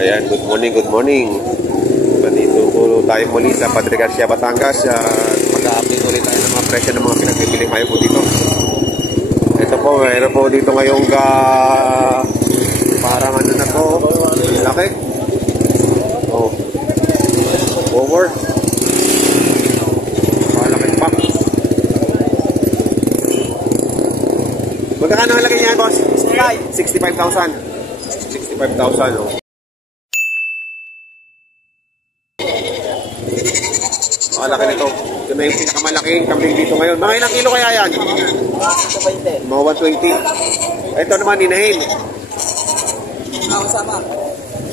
Ayan, good morning, good morning. Nandito po tayo muli sa Padre Garcia, Batangas. Mag-update ulit tayo ng mga presyo ng mga pinagbibili ngayon po dito. Ito po, mayroon po dito ngayong parang ano na to, laki. Oh, over. Malaki pa. Magkano ang laki niya, boss? 65,000. 65,000, oh. Malaki nito. Ito na yung pinakamalaking kambing dito ngayon. Mga ilang kilo kaya yan? Mga 120. Ito naman, inahin. Nakasama.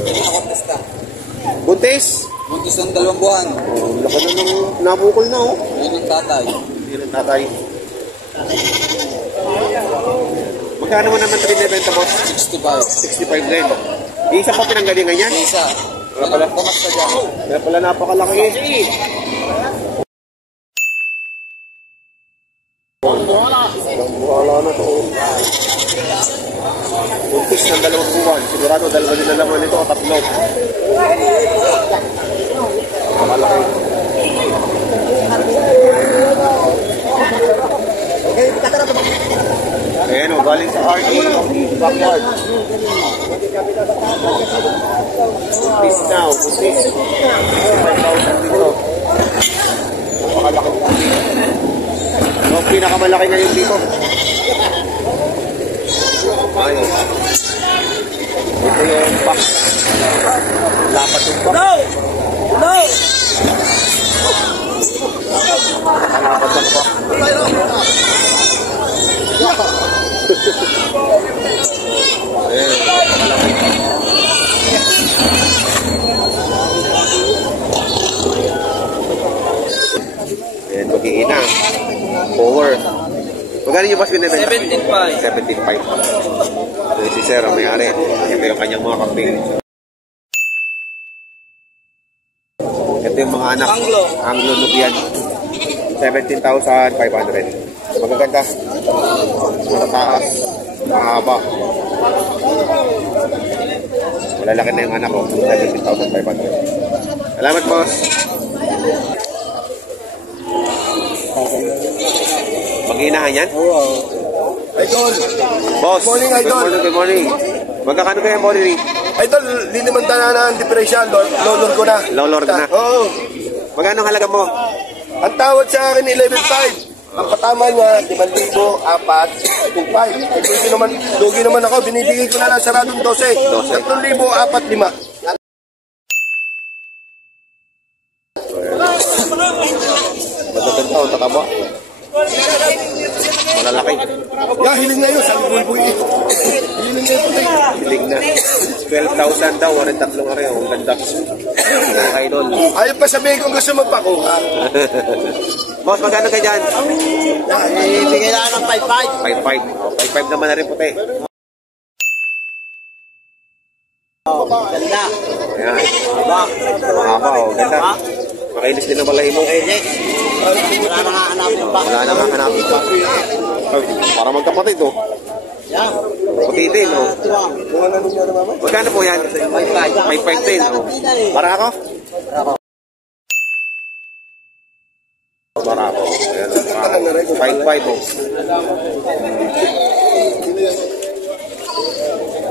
Buntis ka. Buntis? Buntis ng 2 buwan. Oh, laki na nung nabukol na, oh. Yun ang tatay. Yun ang tatay. Magkano mo naman rin ibenta mo? 65. 65 din. Isa pa pinanggalingan yan? Isa. Kaya pala, Pumas ka dyan. kaya pala napakalaki. Wala na to. Buntis ng 2 buwan. Sigurado 2 din na naman ito o 3. Napakalaki. Ayan o, galing sa RA backyard. Buntis na o, buntis. 65,000 dito. Napakalaki. Ang pinakamalaki ngayon dito. Ayun. Ito yung box. Lapat yung box. No! No! Lapat yung box. Ayan. Malaki. Ayan, mag-iina. Power. Magkano yung boss binibenta? 17.5. 17.5. Si Sir, ang may-ari. Ito yung kanyang mga kambing. Ito yung mga anak. Anglo Nubian. 17,500. Magaganda. Matataas. Mahaba. Malalaki na yung anak ko. 17,500. Salamat, boss. Mag-iinahan yan? Oo. Idol. Boss. Good morning, Idol. Good morning. Magkakano kayo, morning? Idol, di naman na ang diferensya. Lolor ko na. Lolor ka na? Oo. Magkano ang halaga mo? Ang tawad sa akin, 11.5. Ang patama niya, 5,000, 4, 2,500. Lugi naman ako, binibigay ko na lang saradong 12. 3,000, 4, 5. Magaganda o takaba? Malalaki. Hiling na yun, sabi ko po eh. Hiling na yun. Hiling na. 12,000 daw, warin 3 araw. Ang ganda. Mga idol. Ayaw pa sabihin kung gusto magpakuha. Boss, magkano kayo dyan? Bigay lang ng 5.5. 5.5. 5.5 naman na rin puti. Ganda. Ayan. Mahaba o. Ganda. Makainis din ang balahin mo. Wala na nga hanapin pa. Wala na nga hanapin pa. Para magkapatid o. Yan. Puti din o. Magkano po yan? 5.5 din o. Para ako? Para ako. Ayan o. 5.5 o.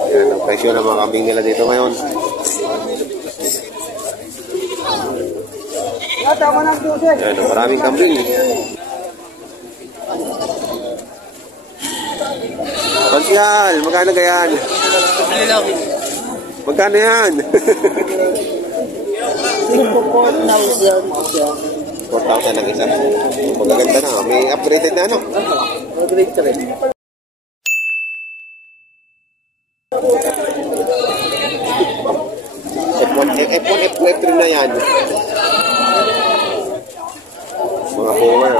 Ayan ang presyo ng mga kambing nila dito ngayon. Ayan, maraming kambing. Konsyal, magkano ganyan? Magkano yan? 4,000 ang isa. Magaganda na. May upgraded na ano? Upgrade ka rin. F1, F3 na yan. Mga power.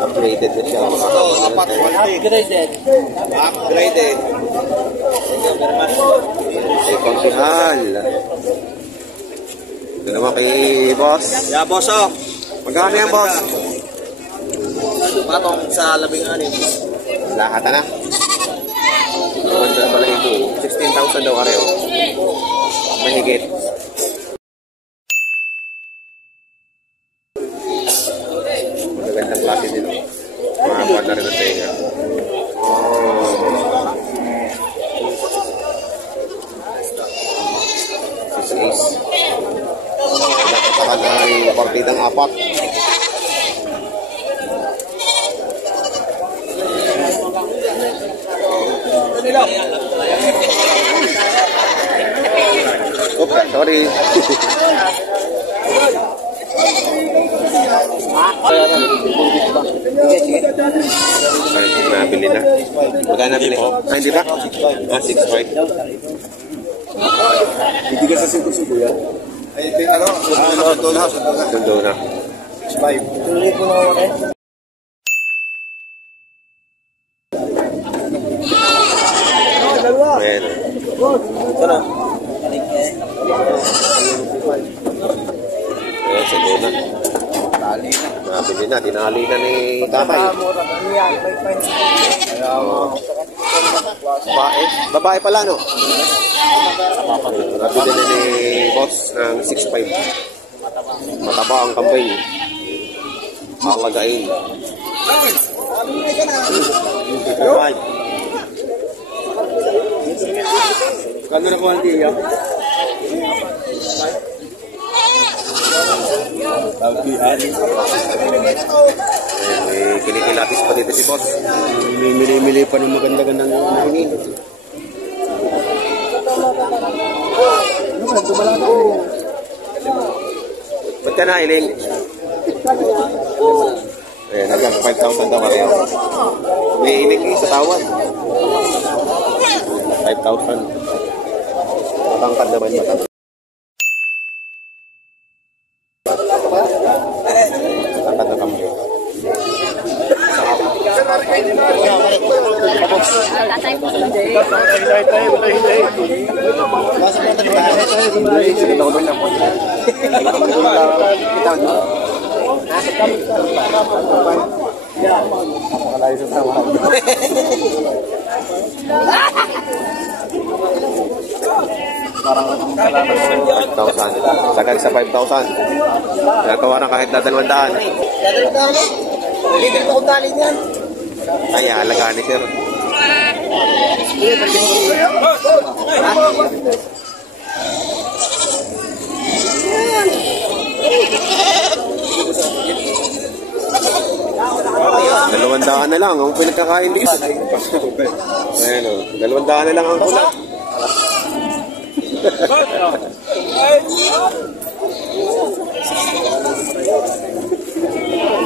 Upgraded na siya. Upgraded. Upgraded. Ay, konsyal. Ito naman kay boss. Yeah, boss, oh. Magkano yan, boss? Patong sa 16. Lahat na. Maganda pala ito. 16,000 daw kareho. mahigit. Magagandang klase din. Mahaba na rin ang tenga. Sis. Pinapatakan ay partidang 4. Oops, sorry. Ay, nabili na. Magkano nabili? Ah, hindi ba? Ah, 6.5. Hindi ka sa suko-suko yan. Ay, ano? Sundo na. 6.5. Tuloy po na ako eh. Ayan. Ito na. Ayan, sundo na. Nabili na. Tinali na ni tatay. Babae pala, no? Nabili na ni boss ng 6.5. Mataba ang kambay. Alagain. Kano na ko ang tiya? May kinikilatis pa dito si boss. May mili-mili pa ng maganda-gandang nainin. Ba't ka na, Iling? Ayan, hanggang 5,000 daw pareho. May iling sa tawad. 5,000. Matangkad naman, matangkad. Matangkad na kami. Sagad sa 5,000. Nagawa na kahit na 200. Hindi ko kung talin yan. Ay, alagaan ni sir. $200 na lang ang pinagkakain dito. Ayan o, $200 na lang ang kulang.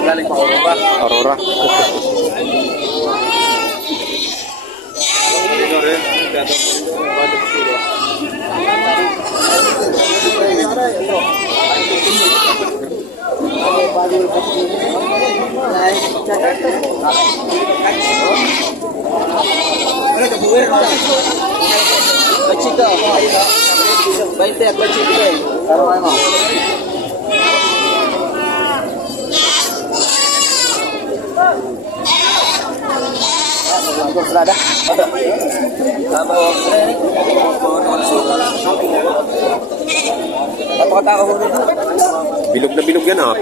Galing pa ako ba? Aurora. Bachika. 20 at bachika eh. Taro kayo mo. Berada. Napakataka ko dito. Bilog na bilog yan ha.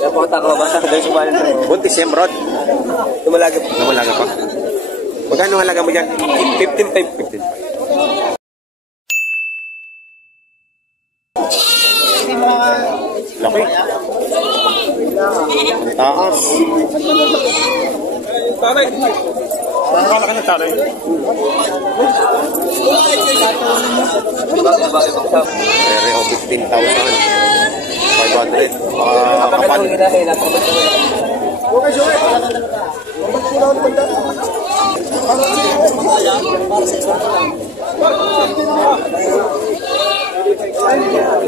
Napakataka ko ba sa dahil sumalan rin. Buntis yan, Rod. Tumalaga. Lumalaga pa. Magkano halaga mo dyan? 15.5. 15.5. Laki. Ang taas. Wala ka na taray. Ere o 15,500. Kapal. Okay, sorry.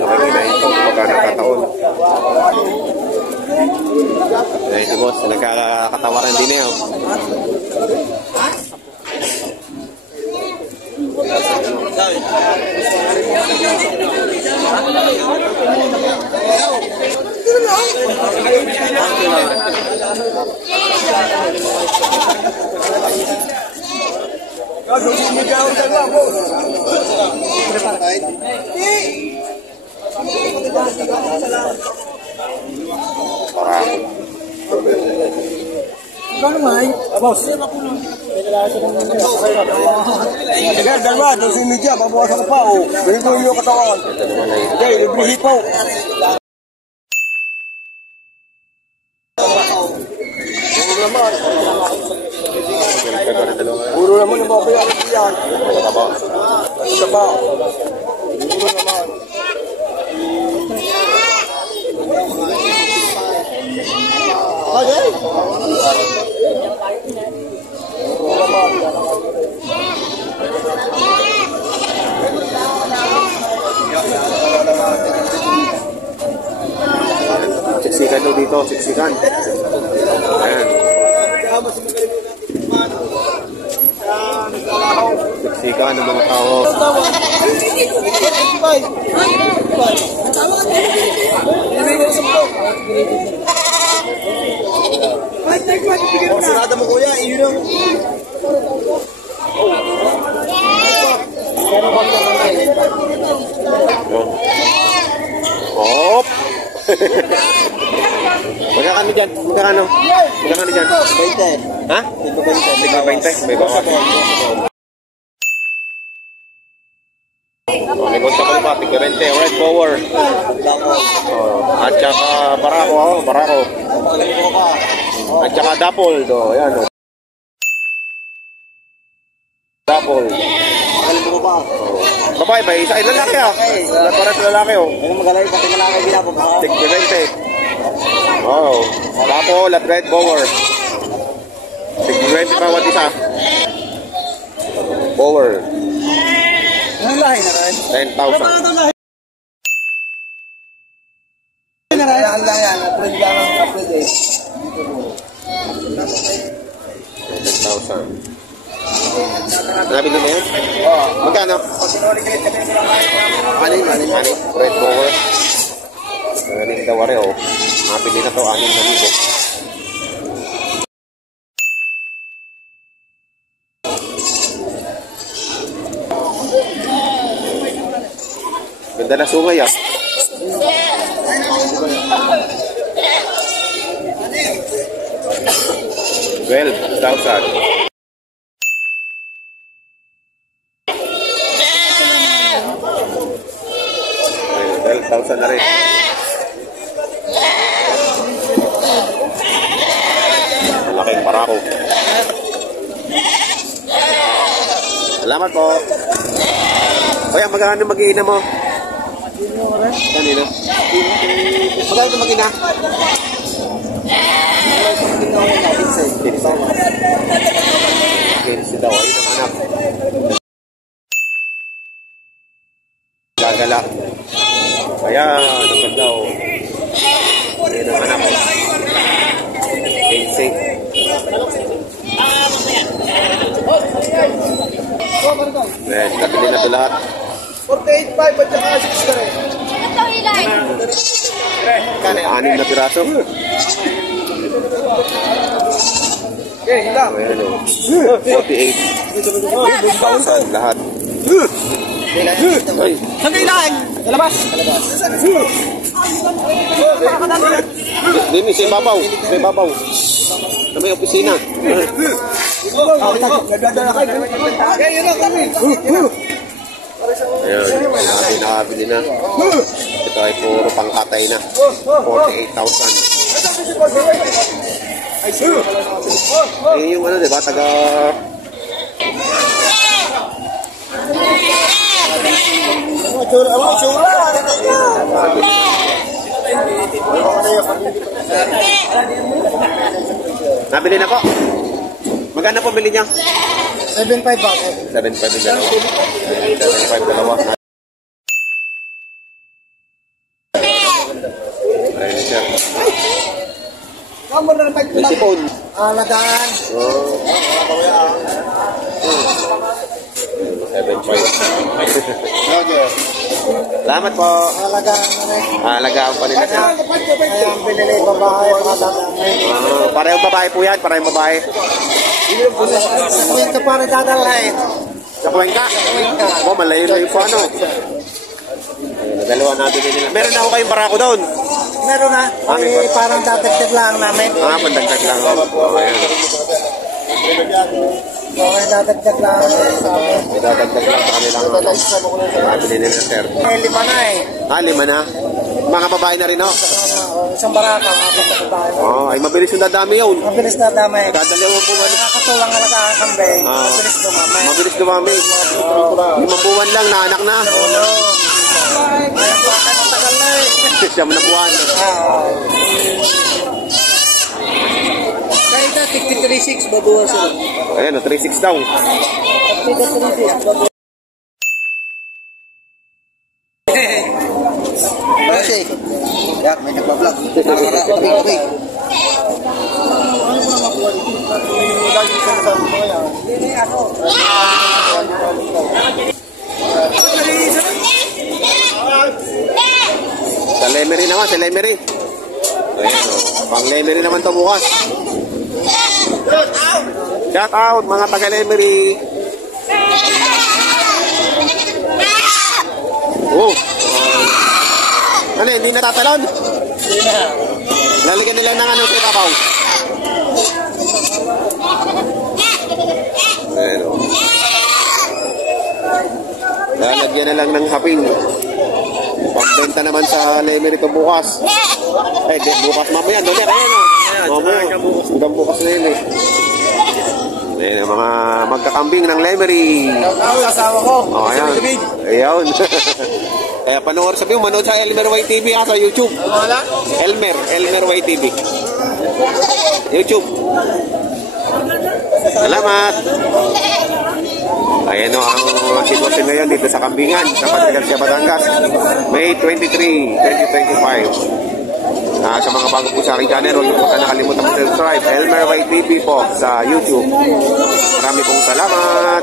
Laki na ito. Pagka nakataon. Dahil ito boss, nagkakatawaran din eh. Parako. Kano nga eh? Boss. Sige, dalawa. Doon si media. Babawasan ko pa. Ganito yung katawan. Okay, libre hipo. Puro naman yung mga bayaran ko yan. Ito ba? Puro naman. Okay. Siksikan daw dito, siksikan. Ayan. Siksikan ng mga tao. Sinada mo kuya, yun yung... Hop! Magkakano dyan? Magkakano? Magkakano dyan? 20. Ha? 20. May bawas. May konta ko pa, 20. Red power. At saka barako ako, barako. At saka dapol. Ayan o. Dapol. Babae ba? Isa ay lalaki ah. Para sa lalaki oh. Ano magalay, pati malaki ginabo ba? 20. Oh. Dapol at red power. 20 bawat isa. Power. Ano lahi na rin? 10,000. Ang lahi yan, upload lang ang upload eh. 10,000. Nabili na yan? Oo. Magkano? Anin. Red power. Nabili daw wari oh. Nabili na to 6,000. Ganda na sungay ah. $12,000. 12,000 na rin. Malaking parako. Salamat po. Kaya magkano mag-iina mo? Kanina. Magkano ito mag-iina? Kinsi daw. Ayun ang anak. Gagala. Ayan, ang ganda o. Ayan ang anak o. Kinsi. Ayan, kabili na ito lahat. 48.5 at saka 6 na rin. Anim na piraso. Okay, hila. Ayan o. 48,000 lahat. Ay. Saan kayo lang? Kalabas. Dini, si Babaw. Si Babaw. Sa may opisina. Nagdadala kayo. Okay, yun lang kami. Ayan, nakabili na. Ito ay puro pangkatay na. 48,000. Eh, yung ano, diba? Taga... Nabili na po. Magkano po bili niya? 7.5 ba? 7.5 yung dalawa. 7.5 dalawa. Ayun siya. Kamu na rin May sipon. alagaan. Oh. 7.5. Salamat po. Alagaan na rin. Alagaan pa nila siya. Kaya ang binili babae, alagaan. Parehong babae po yan. Parehong babae. Ito pa rin dadalhin. Sa Cuenca? Oh, malayo-layo po ano. Ayun, dalawa Nabili nila. Meron na ako kayong barako doon. Meron na. Ay, parang tatagtag lang namin. Pandagdag lang ako. Ayan. Okay, tatagtag lang sa amin. Idadagdag lang sa kanilang nabili nila, sir. 5 na eh. 5 na. Mga babae na rin, no? Isang baraka, kapit na babae. Ay mabilis yung dadami yun. Mabilis na damay. Dadalawang buwan. Nakakatulang alagaan ang kambing. Mabilis dumamay. Mabilis dumami. 5 buwan lang, naanak na. Kaya baka natagal na eh. 7 na buwan. Kaya ito, 53.6 babuhan sila. Ayan, 3.6 daw. 53.6 babuhan. Kasi, yak, may nagpa-vlog. Okay. Sa Lemery naman, sa Lemery. Ayan, pang Lemery naman to bukas. Shout out mga taga Lemery. Ano, hindi natatalon? Hindi na. Lalagyan nila ng ano sa ibabaw. Ayan, lalagyan na lang ng haping. Pagbenta naman sa Lemery ito bukas. Bukas mamaya. Doon ayan. Mamaya. Hanggang bukas na yun eh. Ayan, mga magkakambing ng Lemery. Asawa ko. Ayan. Ayan. Kaya sabi mo, manood sa Elmer YTV sa YouTube. Elmer YTV. YouTube. Salamat. Ayan o ang sitwasyon ngayon dito sa Kambingan, sa Patrigarcia, Batangas. May 23, 2025. Sa mga bago po sa aking channel, huwag niyo po sana nakalimutan mag-subscribe. Elmer YTV po sa YouTube. Marami pong salamat.